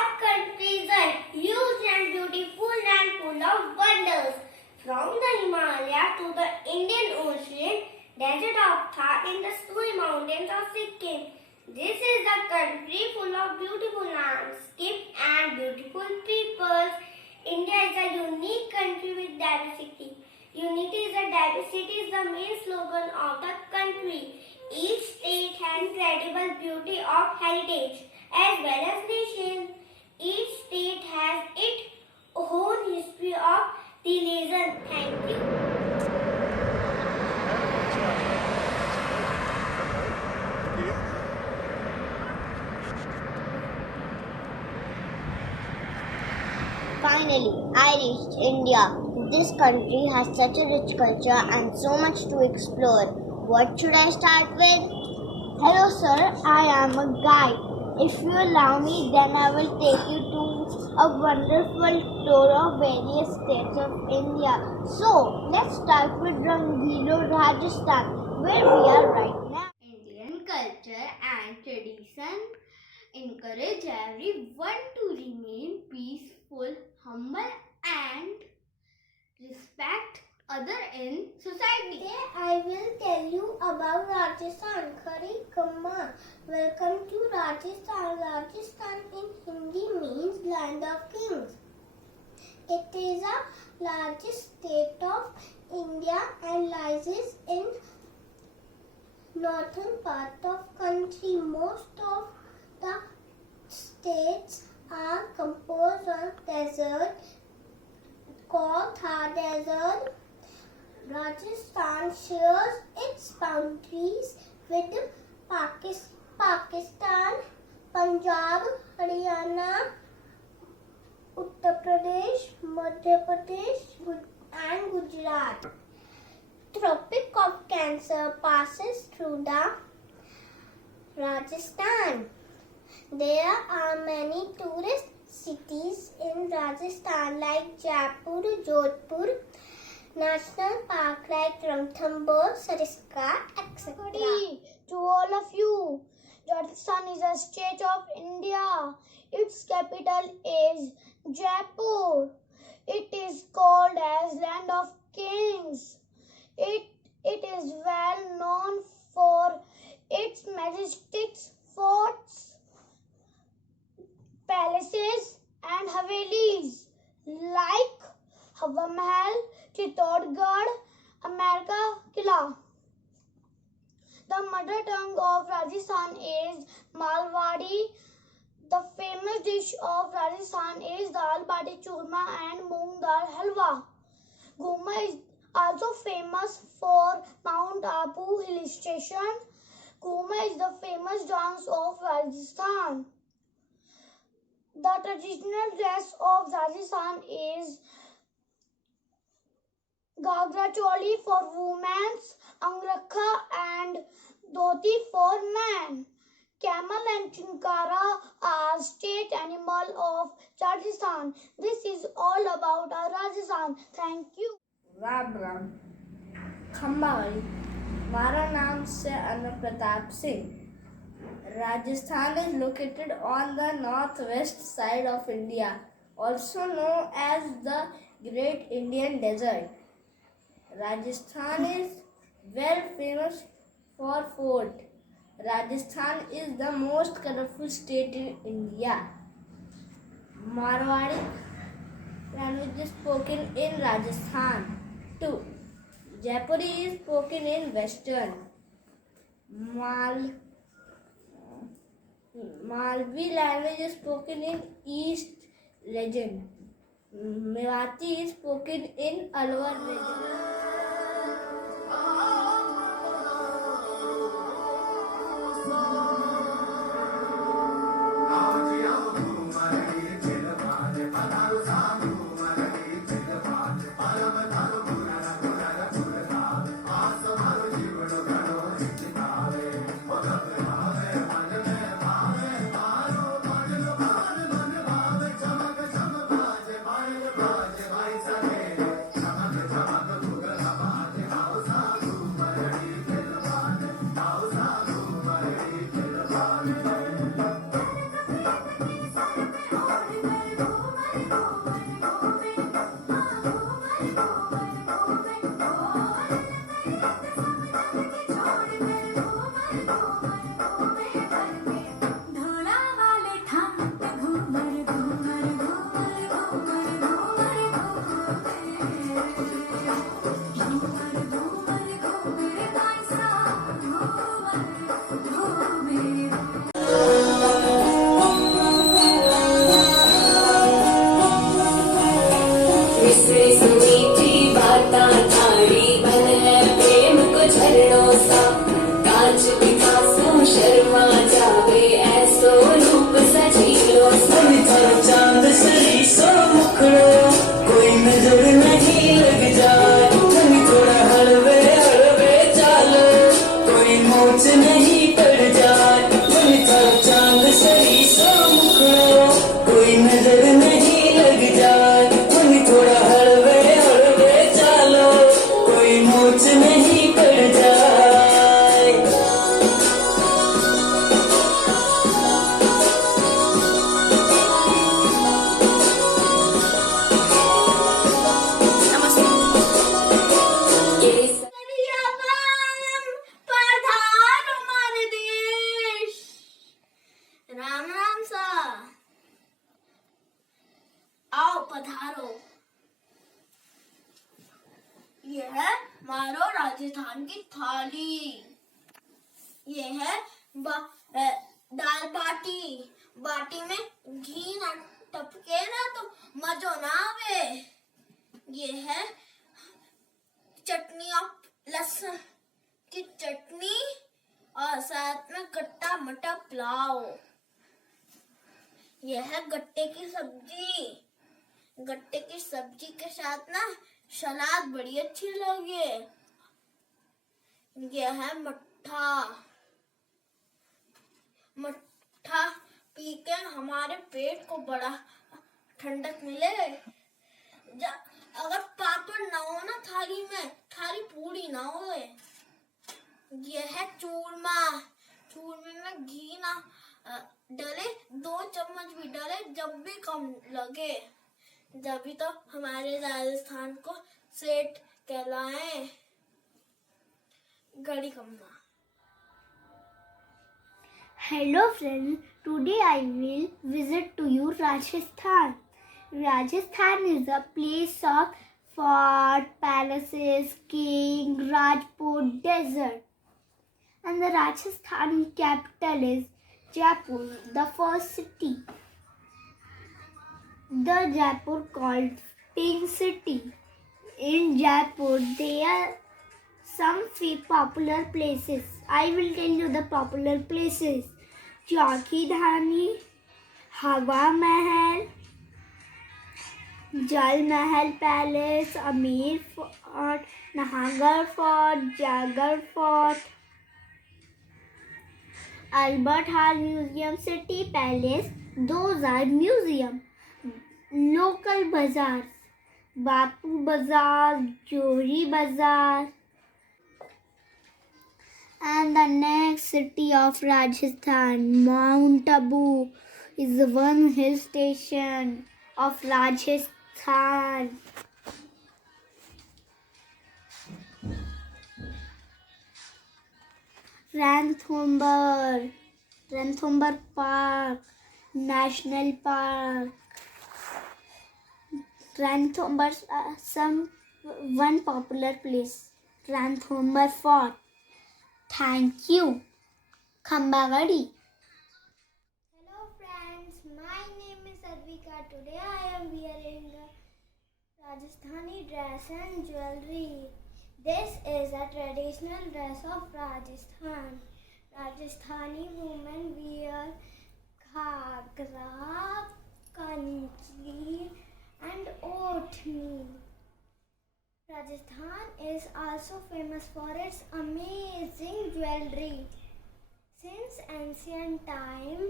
Our country is a huge and beautiful land full of wonders. From the Himalayas to the Indian Ocean, desert of Thar and the snowy mountains of Sikkim. This is a country full of beautiful landscapes and beautiful peoples. India is a unique country with diversity. Unity is a diversity is the main slogan of the country. Each state has incredible beauty of heritage as well as nation. Each state has its own history of religion. Thank you. Finally, I reached India. This country has such a rich culture and so much to explore. What should I start with? Hello sir, I am a guide. If you allow me, then I will take you to a wonderful tour of various states of India. So, let's start with Rangilo, Rajasthan, where we are right now. Indian culture and tradition encourage everyone to remain peaceful, humble and respect others in society. Today I will tell you about Rajasthan. Khari Kamma. Welcome to Rajasthan. Rajasthan in Hindi means land of kings. It is the largest state of India and lies in northern part of country. Most of the states are composed of desert called Thar Desert. Rajasthan shares its boundaries with Pakistan, Punjab, Haryana, Uttar Pradesh, Madhya Pradesh and Gujarat. Tropic of Cancer passes through the Rajasthan. There are many tourist cities in Rajasthan like Jaipur, Jodhpur, National Park like Ranthambore, Sariska, etc. To all of you, Rajasthan is a state of India. Its capital is Jaipur. It is called as Land of Kings. It is well known for its majestic forts, palaces and havelis like Hawa Mahal, Chittorgarh, America Killa. The mother tongue of Rajasthan is Malwadi. The famous dish of Rajasthan is dal bati churma and moong dal halwa. Guma is also famous for Mount Abu hill station. Guma is the famous dance of Rajasthan. The traditional dress of Rajasthan is Ghagra choli for women, Angrakha and dhoti for men. Camel and chinkara are state animal of Rajasthan. This is all about our Rajasthan. Thank you. Ram Ram खम्बावली हमारा नाम से अनु Pratap Singh Rajasthan is located on the northwest side of India, also known as the Great Indian Desert. Rajasthan is well famous for fort. Rajasthan is the most colorful state in India. Marwari language is spoken in Rajasthan too. Jaipuri is spoken in Western. Malvi language is spoken in East region. Mewati is spoken in Alwar region. थारो चांद सरी सो मुखड़ो कोई नजर नहीं लग जाए कभी थोड़ा हलवे हलवे चालो कोई मोच नहीं पड़ जाए कभी थारो चांद सरी सो मुखड़ो कोई नजर नहीं लग जाए कभी थोड़ा हलवे हलवे चालो कोई मोच नहीं पड़ जाए करियावान पधार हमारे देश। राम राम सा आओ पधारो। यह है मारो राजस्थान की थाली। यह है दाल बाटी। बाटी में घी ना टपके ना तो मजो ना आवे। ये है चटनी और लहसुन की चटनी और साथ में गट्टा मट्टा पुलाव। यह है गट्टे की सब्जी। गट्टे की सब्जी के साथ ना सलाद बड़ी अच्छी लगे। यह है मट्ठा। मट्ठा पी के हमारे पेट को बड़ा ठंडक मिले। अगर पापड़ ना हो ना थाली में थाली पूरी ना हो। यह है चूरमा। चूरमे में घी ना डले 2 चम्मच भी डले जब भी कम लगे जब भी तो हमारे राजस्थान को सेठ कहलाए। गड़ी कम्मा। Hello friends, today I will visit to you Rajasthan. Rajasthan is a place of fort, palaces, king, Rajput, desert. And the Rajasthan capital is Jaipur, the first city. The Jaipur called Pink City. In Jaipur, there are some few popular places. I will tell you the popular places. Chowki Dhani, Hawa Mahal, Jal Mahal Palace, Amir Fort, Nahangar Fort, Jagar Fort, Albert Hall Museum, City Palace. Those are museum. Local bazaars, Bapu Bazaar, Johri Bazaar. And the next city of Rajasthan, Mount Abu, is one hill station of Rajasthan. Ranthambore Park, National Park. Ranthambore, one popular place, Ranthambore Fort. Thank you. Khambawadi. Hello friends, my name is Advika. Today I am wearing a Rajasthani dress and jewelry. This is a traditional dress of Rajasthan. Rajasthani women wear ghagra, kanchi and othni. Rajasthan is also famous for its amazing jewelry. Since ancient time,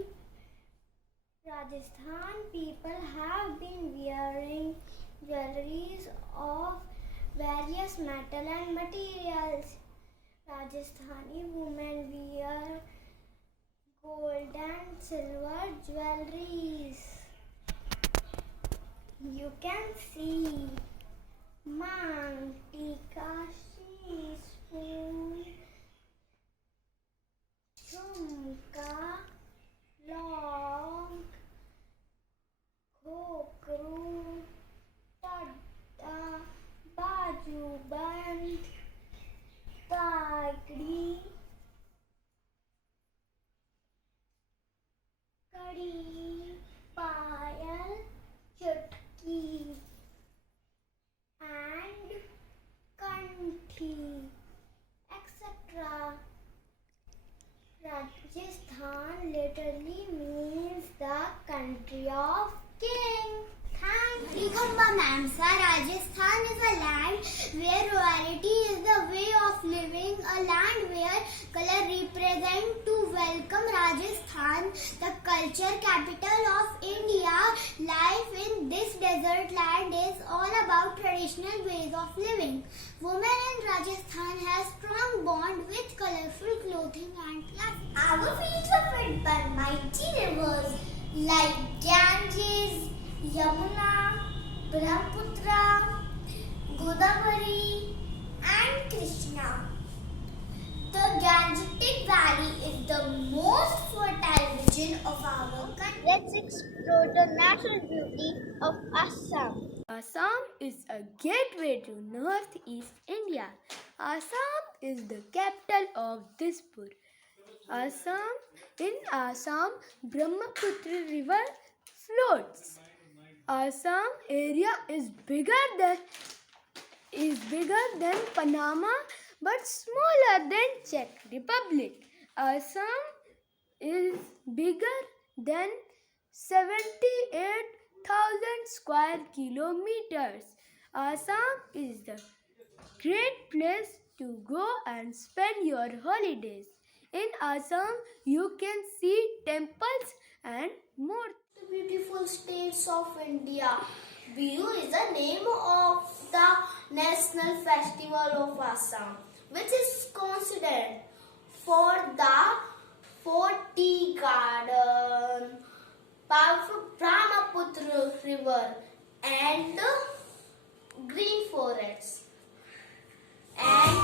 Rajasthan people have been wearing jewelries of various metal and materials. Rajasthani women wear gold and silver jewelries. You can see Mang, tika, spoon, jhumka, long, khokru, tadda, baju band, tagri, kadi, payal, chutki, and kanthi, etc. Rajasthan literally means the country of king. Harikamba Mamsa, Rajasthan is a land where royalty is the way of living, a land where color represents to welcome Rajasthan, the culture capital of India. Life in this desert land is all about traditional ways of living. Women in Rajasthan have strong bond with colorful clothing and laughter. Our fields are fed by mighty rivers like Ganges, Yamuna, Brahmaputra, Godavari, and Krishna. The Gangetic Valley is the most fertile region of our country. Let's explore the natural beauty of Assam. Assam is a gateway to northeast India. Assam is the capital of Dispur. In Assam, Brahmaputra river flows. Assam area is bigger than Panama but smaller than Czech Republic. Assam is bigger than 78,000 square kilometers. Assam is the great place to go and spend your holidays. In Assam, you can see temples and more. Beautiful states of India. Bihu is the name of the national festival of Assam, which is considered for the 40 garden, powerful Brahmaputra river and green forests and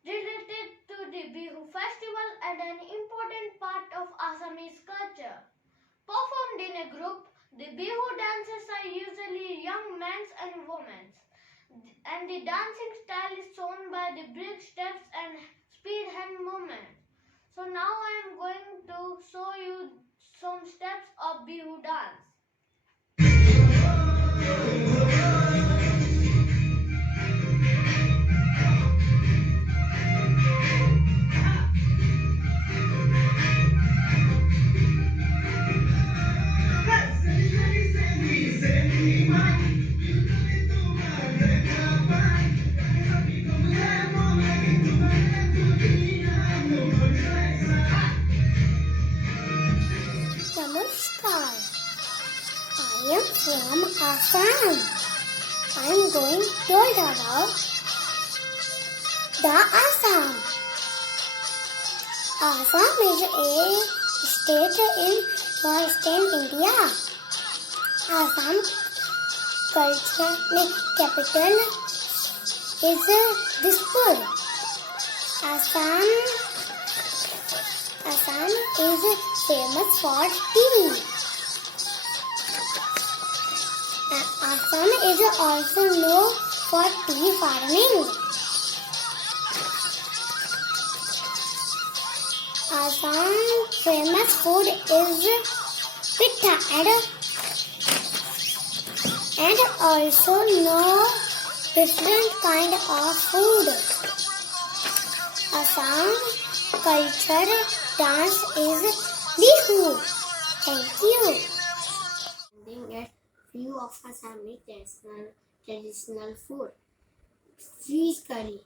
related to the Bihu festival and an important part of Assamese culture. Performed in a group, the Bihu dances are usually young men and women, and the dancing style is shown by the brisk steps and speed hand movements. So now I am going to show you some steps of Bihu dance. Namaskar. I am from Assam. I am going to tell about the Assam. Assam is a state in northeastern India. Assam culture capital is Dispur. Assam is famous for tea. Assam is also known for tea farming. Assam famous food is pitha and also know different kind of food. Assam culture dance is Bihu. Thank you. At few of Assamese traditional food. Fish curry.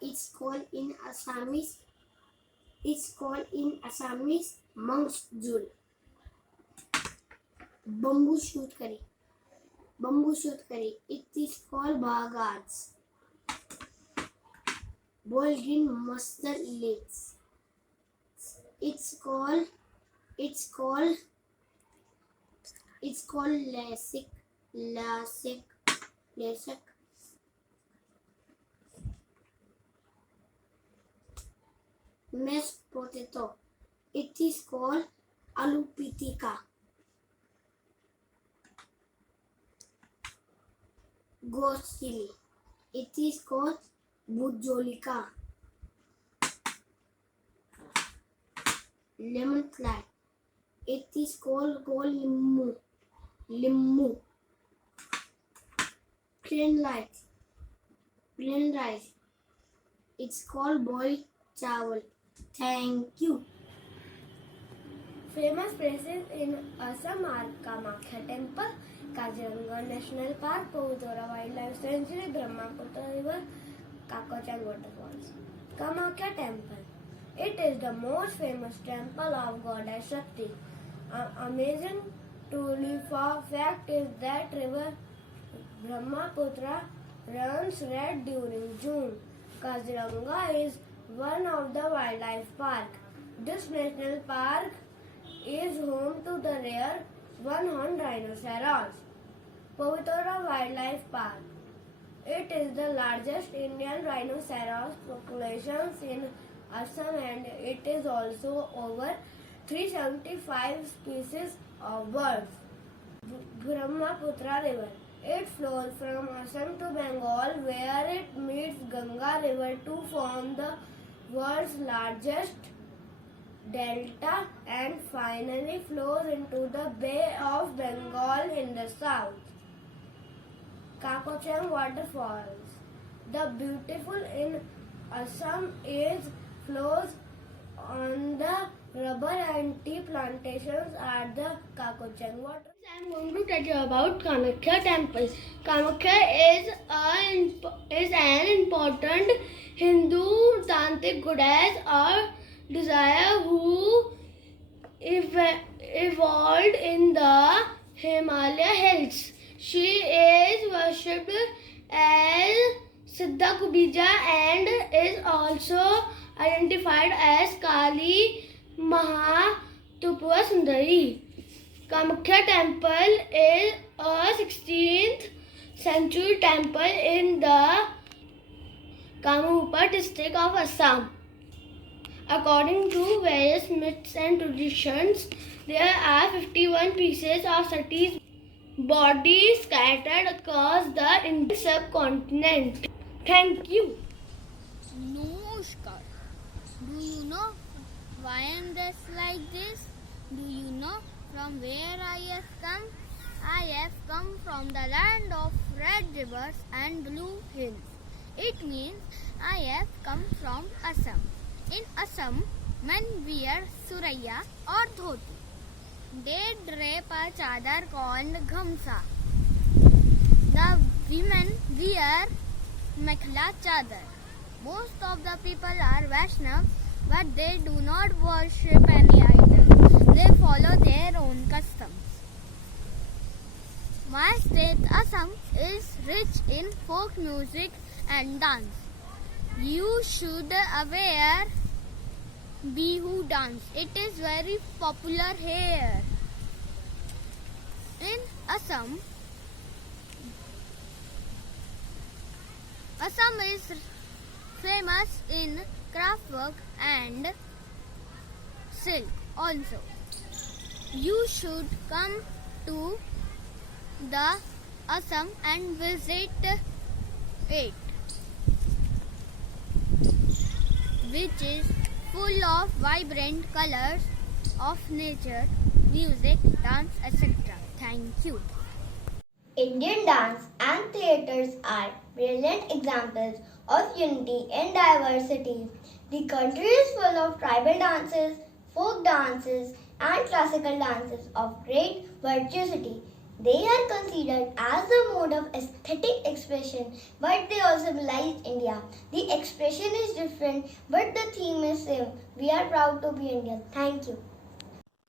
It's called in Assamese monk's jul. Bamboo shoot curry. It is called bagats. Boiled green mustard leaves. It's called lasik. Mashed potato. It is called aloo pitika. Goat chili. It is called bujolika. Lemon fly. It is called limmu. Plain rice. It's called boiled chawal. Thank you. Famous places in Assam are Kamakya Temple, Kaziranga National Park, Pavithora Wildlife Sanctuary, Brahmaputra River, Kakochang Waterfalls. Kamakya Temple. It is the most famous temple of Goddess Shakti. Amazing truly fact is that river Brahmaputra runs red during June. Kaziranga is one of the wildlife park. This national park is home to the rare one-horned rhinoceros. Pavithora Wildlife Park. It is the largest Indian rhinoceros population in Assam and it is also over 375 species of birds. Brahmaputra River. It flows from Assam to Bengal where it meets Ganga River to form the world's largest delta and finally flows into the Bay of Bengal in the south. Kakochang Waterfalls. The beautiful in Assam is flows on the rubber and tea plantations at the Kakochang Waterfalls. I am going to tell you about Kamakya Temple. Kamakya is an important Hindu tantric goddess or desire who evolved in the Himalaya hills. She is worshipped as Siddha Kubija and is also identified as Kali Mahatupua Sundari. Kamakya Temple is a 16th century temple in the Kamrupa district of Assam. According to various myths and traditions, there are 51 pieces of Sati's body scattered across the Indian subcontinent. Thank you. Namaskar. Do you know why I am dressed like this? Do you know from where I have come? I have come from the land of red rivers and blue hills. It means I have come from Assam. In Assam, men wear suraya or dhoti. They drape a chadar called ghamsa. The women wear mekhla chadar. Most of the people are Vaishnavas, but they do not worship any idol. They follow their own customs. My state Assam is rich in folk music and dance. You should aware Bihu dance. It is very popular here. In Assam is famous in craft work and silk also. You should come to the Assam and visit it, which is full of vibrant colors of nature, music, dance, etc. Thank you. Indian dance and theatres are brilliant examples of unity and diversity. The country is full of tribal dances, folk dances, and classical dances of great virtuosity. They are considered as a mode of aesthetic expression, but they also symbolize India. The expression is different, but the theme is same. We are proud to be Indian. Thank you.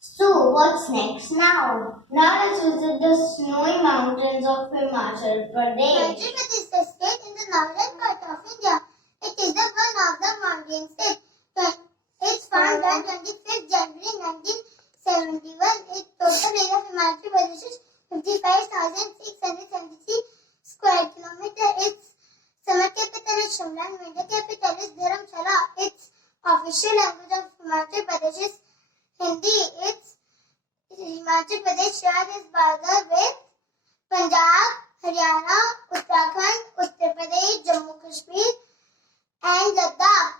So, what's next now? Now let's visit the snowy mountains of Himachal Pradesh. Himachal Pradesh is the state in the northern part of India. It is the one of the mountain states. It's founded on 25th January 1971. Its total area of Himachal Pradesh is 55,673 square kilometers. Its summer capital is Shimla and winter capital is Dharamshala. Its official language of Himachal Pradesh is Hindi. Its Himachal Pradesh shares its border with Punjab, Haryana, Uttarakhand, Uttar Pradesh, Jammu Kashmir, and Ladakh.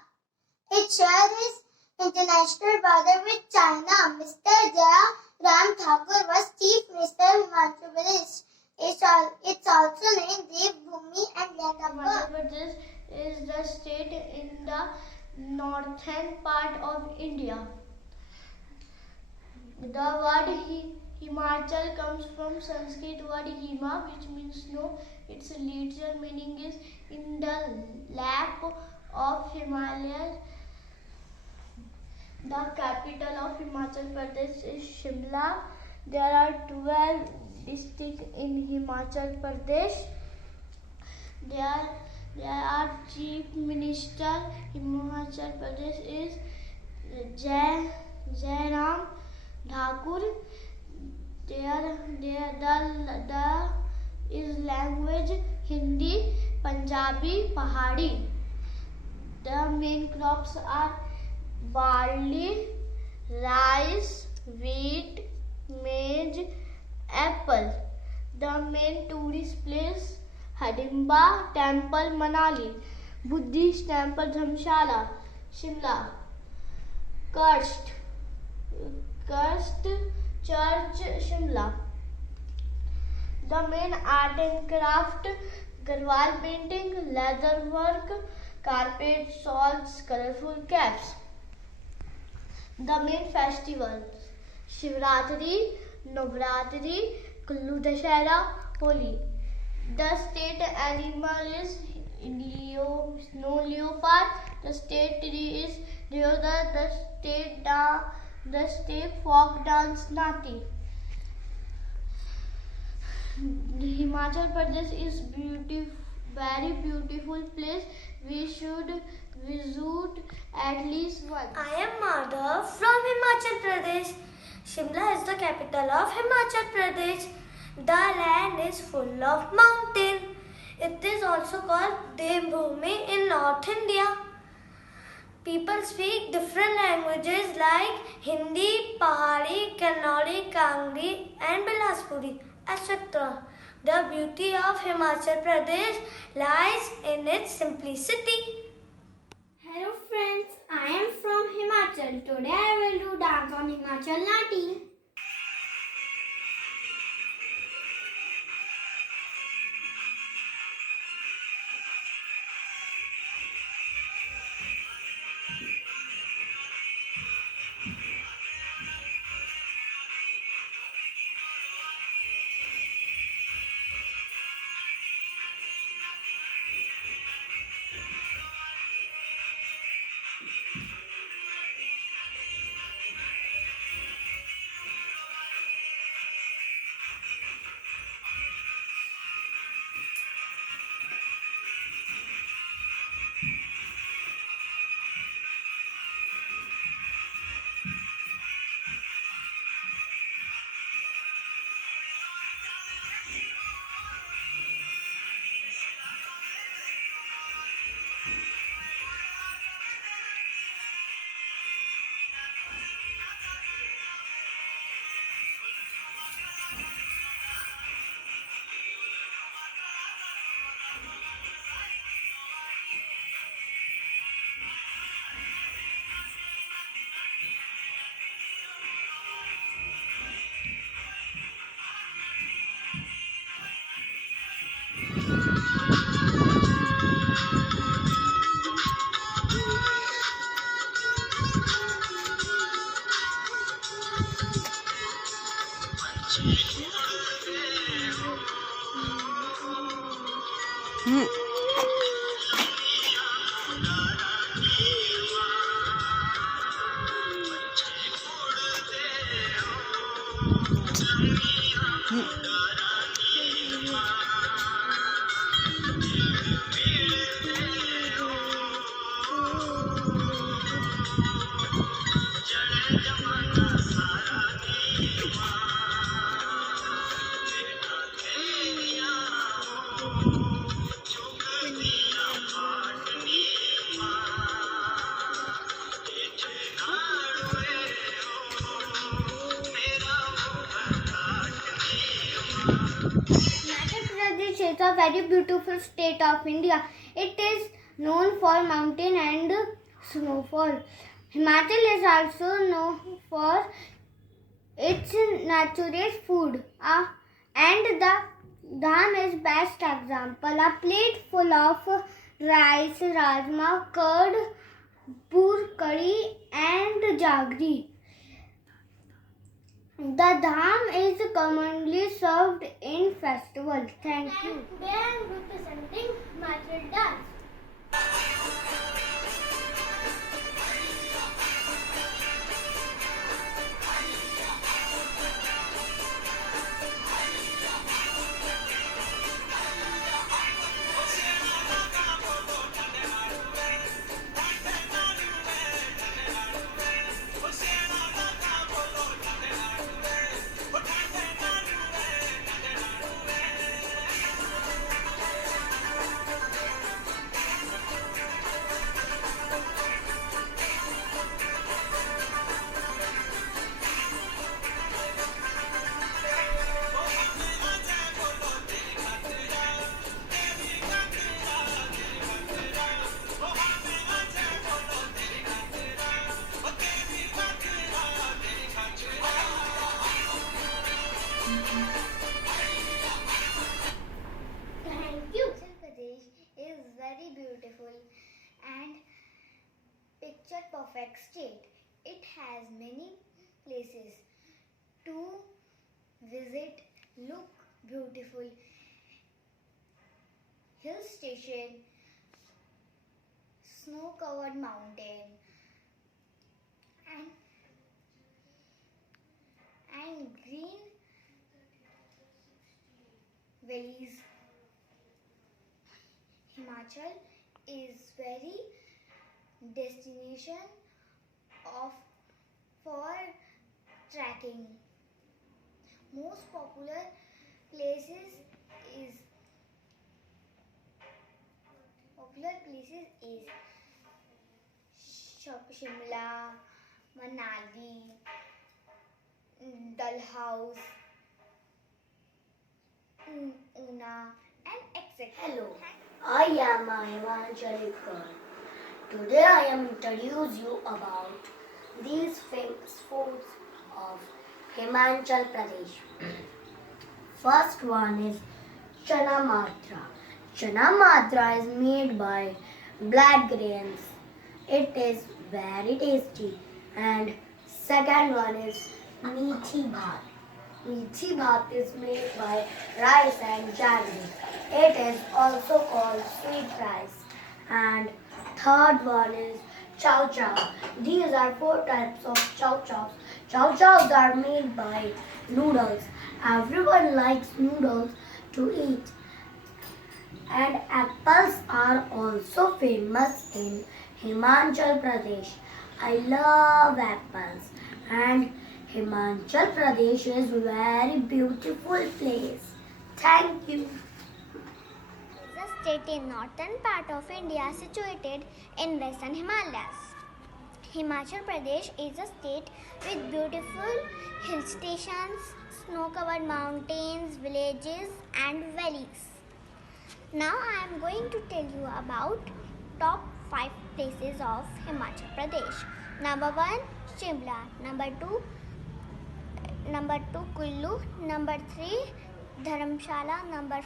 It shares its international border with China. Mr. Jaya Ram Thakur was Chief Minister of Himachal Pradesh. It's also named Devbhoomi and Land of Himachal God. Pradesh is the state in the northern part of India. The word Himachal comes from Sanskrit word Hima, which means snow. Its literal meaning is in the lap of Himalayas. The capital of Himachal Pradesh is Shimla. There are 12 districts in Himachal Pradesh. There are Chief Minister Himachal Pradesh is Jairam Thakur. The is language Hindi, Punjabi, Pahari. The main crops are barley, rice, wheat, maize, apple. The main tourist place Hidimba Temple, Manali. Buddhist Temple, Dharmshala, Shimla. Kirst Church, Shimla. The main art and craft Garhwal painting, leather work, carpet, shawls, colorful caps. The main festivals Shivratri, Navratri, Kullu Dashera, Holi. The state animal is snow leopard. The state tree is deodar. The state folk dance Nati. Himachal Pradesh is very beautiful place. We should visit at least once. I am Madhav from Himachal Pradesh. Shimla is the capital of Himachal Pradesh. The land is full of mountains. It is also called Devbhoomi in North India. People speak different languages like Hindi, Pahari, Kannadi, Kangri and Bilaspuri, etc. The beauty of Himachal Pradesh lies in its simplicity. Hello friends, I am from Himachal. Today I will do dance on Himachal Nati. Himachal Pradesh is a very beautiful state of India. It is known for mountain and snowfall. Himachal is also known for its natural food. And the dham is best example. A plate full of rice, rajma, curd, pur curry and jaggery. The dham is commonly served in festivals. Thank you. Today I am representing Himachal dance. Thank you. Himachal Pradesh is very beautiful and picture perfect state. It has many places to visit. Look beautiful hill station, snow covered mountain and green valleys. Himachal is very destination of for trekking. Most popular places is Shimla, Manali, Dalhouse, Una, and etc. Hello, I am a Himachali girl. Today I am introduce you about these famous foods of Himachal Pradesh. First one is Chana Matra. Chana Matra is made by black grains. It is very tasty. And second one is Meethi Bhat. Meethi Bhat is made by rice and jaggery. It is also called sweet rice. And third one is Chow Chow. These are 4 types of Chow Chows. Chow Chows are made by noodles. Everyone likes noodles to eat. And apples are also famous in Himachal Pradesh. I love apples. And Himachal Pradesh is a very beautiful place. Thank you. Is a state in northern part of India situated in western Himalayas. Himachal Pradesh is a state with beautiful hill stations, snow-covered mountains, villages and valleys. Now I am going to tell you about top 5 places of Himachal Pradesh. Number 1, Shimla. Number 2, Kullu. Number 3, Dharamshala. Number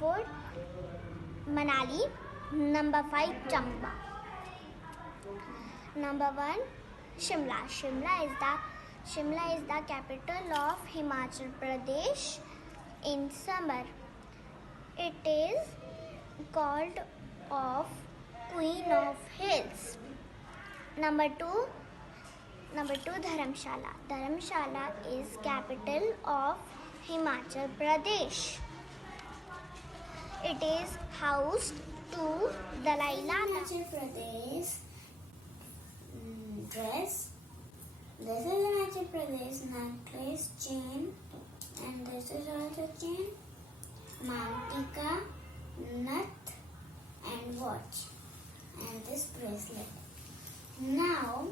4, Manali. Number 5, Chamba. Number 1, Shimla. Shimla is the capital of Himachal Pradesh. in summer. It is called of Queen of Hills. Number two, Dharamshala. Dharamshala is capital of Himachal Pradesh. It is housed to Dalai Lama. Himachal Pradesh dress. This is Himachal Pradesh necklace chain, and this is also chain, Mantika, nut, and watch, and this bracelet. Now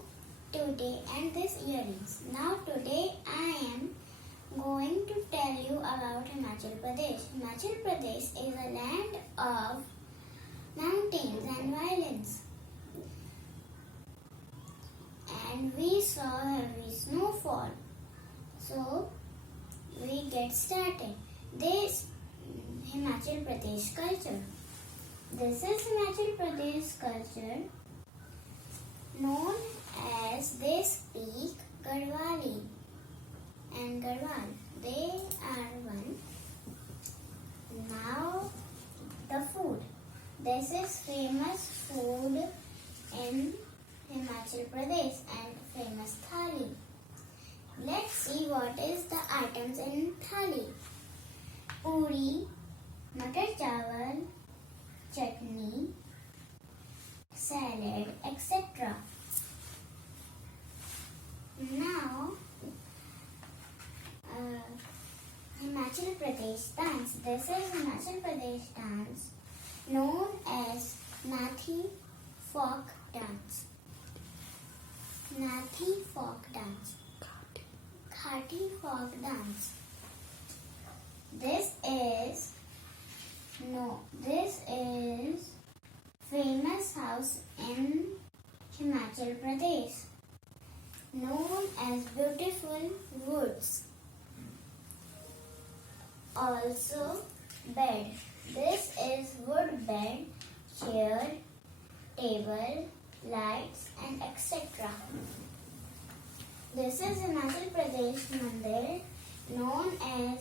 today, and this earrings. Now today I am going to tell you about Himachal Pradesh. Himachal Pradesh is a land of mountains and violins. And we saw heavy snowfall. So we get started. This Himachal Pradesh culture. This is Himachal Pradesh culture, known as they speak Garhwali and Garhwal. They are one. Now the food. This is famous food in Himachal Pradesh and famous thali. Let's see what is the items in thali. Puri, matar chawal, chutney, salad, etc. Now, Himachal Pradesh dance. This is Himachal Pradesh dance, known as Nathi folk dance. Nathi folk dance. Khati folk dance. This is famous house in Himachal Pradesh, known as Beautiful Woods. Also bed. This is wood bed, chair, table, lights, and etc. This is Himachal Pradesh Mandir, known as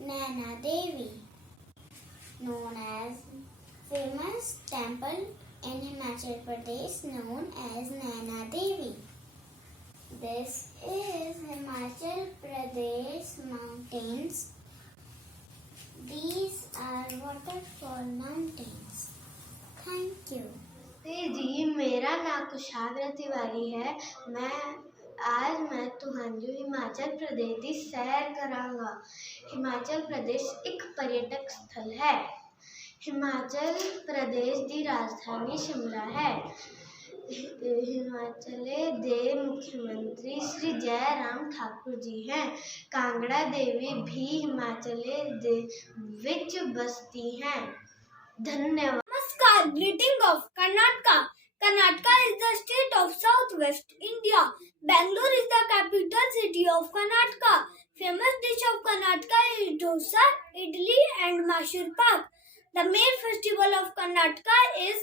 Naina Devi, known as famous temple in Himachal Pradesh, known as Naina Devi. This is Himachal Pradesh mountains. These are waterfall mountains. Thank you. जी मेरा नाम कुशाग्र तिवारी है। आज मैं तुहानू हिमाचल प्रदेश की सैर करांगा। हिमाचल प्रदेश एक पर्यटक स्थल है। हिमाचल प्रदेश की राजधानी शिमला है। हिमाचल के मुख्यमंत्री श्री जयराम ठाकुर जी हैं। कांगड़ा देवी भी हिमाचल दे विच बसती हैं। धन्यवाद। Namaskar, greeting of Karnataka. Karnataka is the state of southwest India. Bangalore is the capital city of Karnataka. Famous dish of Karnataka is dosa, idli and mashur pak. The main festival of Karnataka is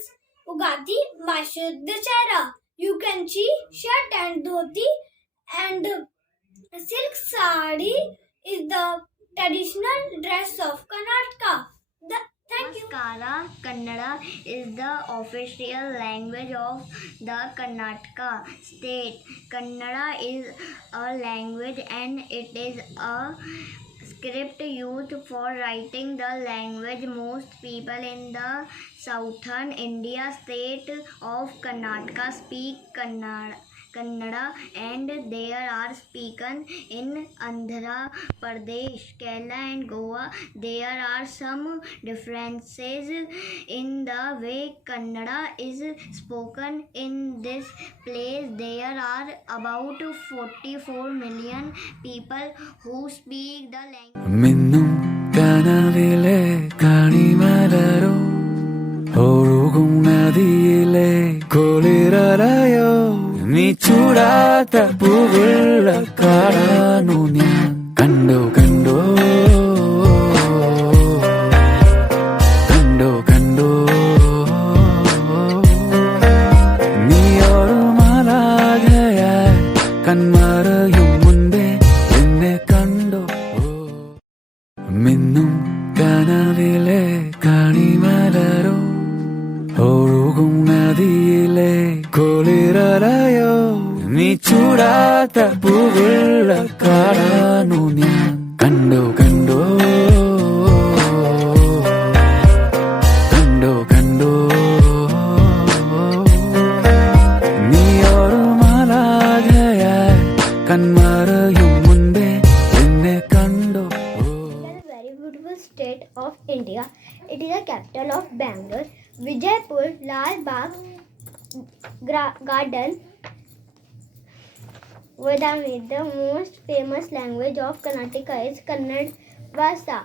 Ugadi, Mashur Dashera. You can see shirt and dhoti and silk sari is the traditional dress of Karnataka. Thank you. Namaskara. Kannada is the official language of the Karnataka state. Kannada is a language and it is a script used for writing the language. Most people in the southern India state of Karnataka speak Kannada and there are spoken in Andhra Pradesh, Kerala and Goa. There are some differences in the way Kannada is spoken in this place. There are about 44 million people who speak the language. മിന്നും കനവിലെ കണിമലരോ ഒഴുകും നദിയിലെ കുളിരലയോ നീ ചൂടാത്ത പൂവുള്ള കാണാനു ഞാൻ കണ്ടോ കണ്ടോ കണ്ടോ കണ്ടോ നീ ഒരു മാലാഖയായി കൺമറയും മുൻ വെള്ളക്കാടാണു ഞാൻ. കണ്ടോ കണ്ടോ കണ്ടോ കണ്ടോ നീ ഒരു മാലാഖയായി കൺമറയും മുൻപേ എന്നെ കണ്ടോ. The very beautiful state of India. It is the capital of Bangalore. Vijaypur, Lal Bagh Garden. Vedami, the most famous language of Karnataka is Kannada Bhasha.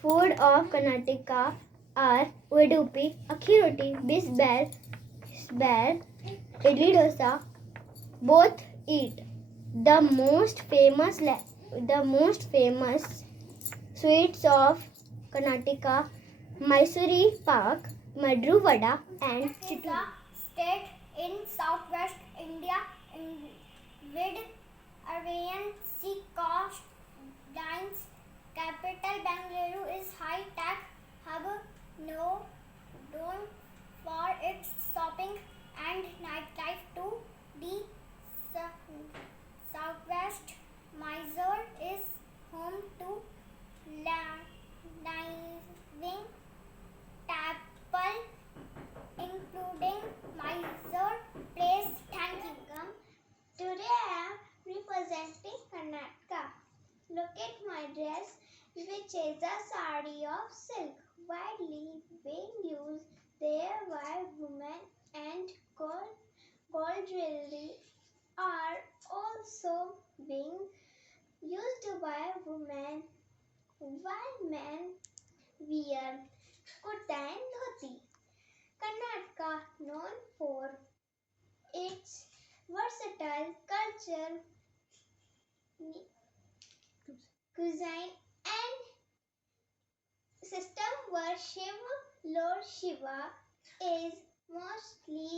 Food of Karnataka are Udupi, Akhi Roti, Bisbal, Idli Dosa. Both eat. The most famous sweets of Karnataka, Mysore Pak, Madru Vada and Chittu. State in southwest India with Arabian Sea coast lines. Capital Bangalore is high-tech hub known for its shopping and nightlife. To the southwest, Mysore is home to living temple, including Mysore Place. Thank you. Today I am representing Karnataka. Look at my dress, which is a sari of silk, widely being used there by women, and gold jewelry are also being used by women, while men wear kurta and dhoti. Karnataka, known for its versatile culture, cuisine, and system worship, Lord Shiva is mostly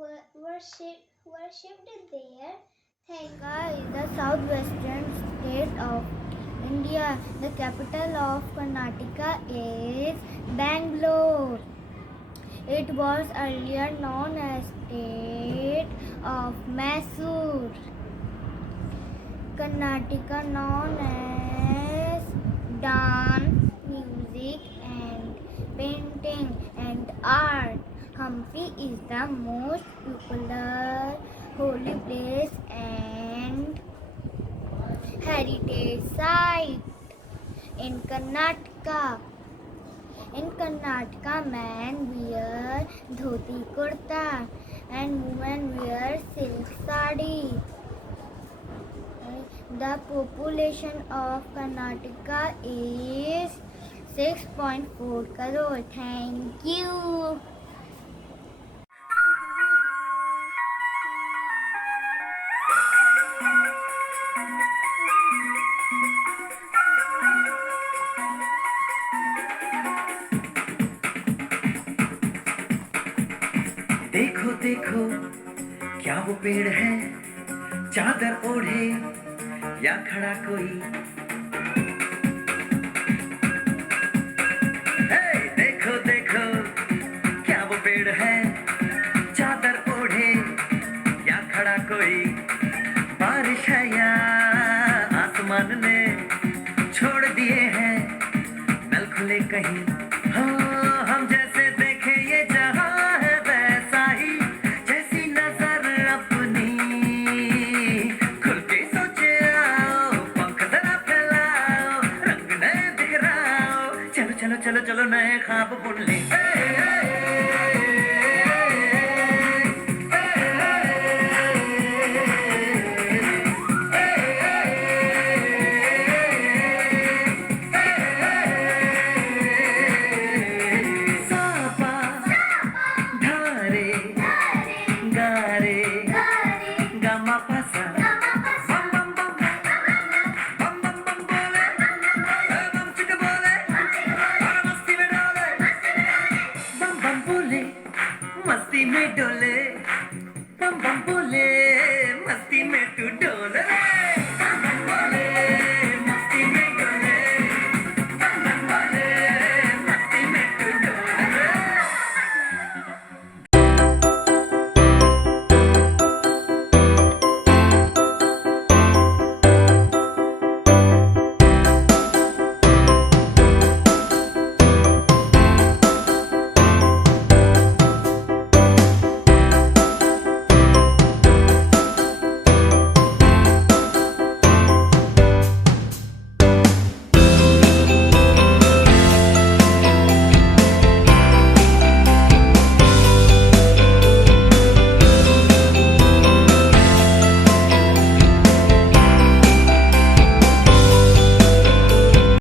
worshipped there. Karnataka is the southwestern state of India. The capital of Karnataka is Bangalore. It was earlier known as State of Mysore. Karnataka known as dance, music and painting and art. Hampi is the most popular holy place and heritage site in Karnataka. In Karnataka, men wear dhoti kurta and women wear silk sari. The population of Karnataka is 6.4 crore. Thank you. देखो देखो क्या वो पेड़ है, चादर ओढ़े या खड़ा कोई. हे देखो देखो क्या वो पेड़ है, चादर ओढ़े या खड़ा कोई. बारिश है या आसमान ने छोड़ दिए हैं नल खुले कहीं. हाँ हम जैसे देखे ये जहां है वैसा ही, जैसी नजर अपनी खुल के सोचे आओ. पंख जरा फैलाओ, रंग नए बिखराओ. चलो चलो चलो चलो नए ख्वाब बुन ले. सापा धारे गारे गमा पसा बम बम बम बम बम बम बोले बम चिक बोले और मस्ती में डोले. बम बम बोले मस्ती में डोले. बम बम बोले मस्ती में तू डोले.